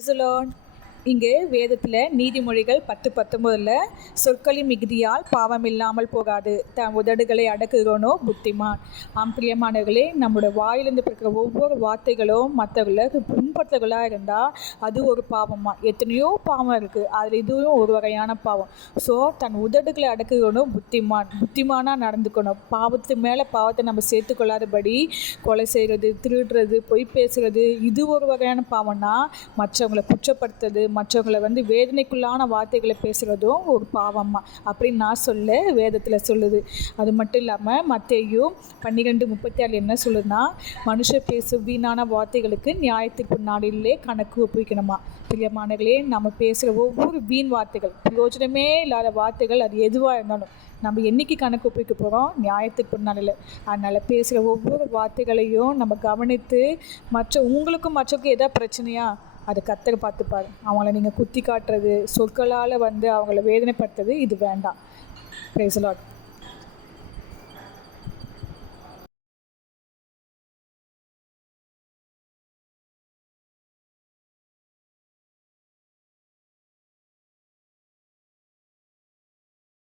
Praise இங்கே வேதத்தில் நீதிமொழிகள் 10:19 சொற்களின் மிகுதியால் பாவம் இல்லாமல் போகாது, தன் உதடுகளை அடக்குகிறோனோ புத்திமான். பிரியமானவர்களே, நம்முடைய வாயிலிருந்து பிறக்கிற ஒவ்வொரு வார்த்தைகளும் மற்றவர்களுக்கு புண்படுத்தவர்களாக இருந்தால் அது ஒரு பாவமா. எத்தனையோ பாவம் இருக்குது, அதில் இதுவும் ஒரு வகையான பாவம். ஸோ தன் உதடுகளை அடக்குகிறோனோ புத்திமானாக நடந்துக்கணும். பாவத்துக்கு மேலே பாவத்தை நம்ம சேர்த்துக்கொள்ளாதபடி கொலை செய்கிறது, திருடுறது, பொய் பேசுகிறது, இது ஒரு வகையான பாவம்னா மற்றவங்களை குற்றப்படுத்துறது, மற்றவங்களை வேதனைக்குள்ளான வார்த்தைகளை பேசுகிறதும் ஒரு பாவம்மா அப்படின்னு நான் வேதத்தில் சொல்லுது. அது மட்டும் இல்லாமல் மத்தேயு 12:36 என்ன சொல்லுதுன்னா, மனுஷர் பேசும் வீணான வார்த்தைகளுக்கு நியாயத்திற்கு நாளிலே கணக்கு ஒப்புவிக்கணுமா. பிரியமானங்களே, நம்ம பேசுகிற ஒவ்வொரு வீண் வார்த்தைகள், பிரயோஜனமே இல்லாத வார்த்தைகள், அது எதுவாக இருந்தாலும் நம்ம என்றைக்கு கணக்கு ஒப்புவிக்க போகிறோம்? நியாயத்துக்கு நாளில். அதனால் பேசுகிற ஒவ்வொரு வார்த்தைகளையும் நம்ம கவனித்து, உங்களுக்கும் மற்றவங்களுக்கும் எதாவது பிரச்சனையா அதை கர்த்தர் பார்த்துப்பார். அவங்கள நீங்கள் குத்தி காட்டுறது, சொற்களால் அவங்கள வேதனைப்படுத்துறது இது வேண்டாம். Praise the Lord.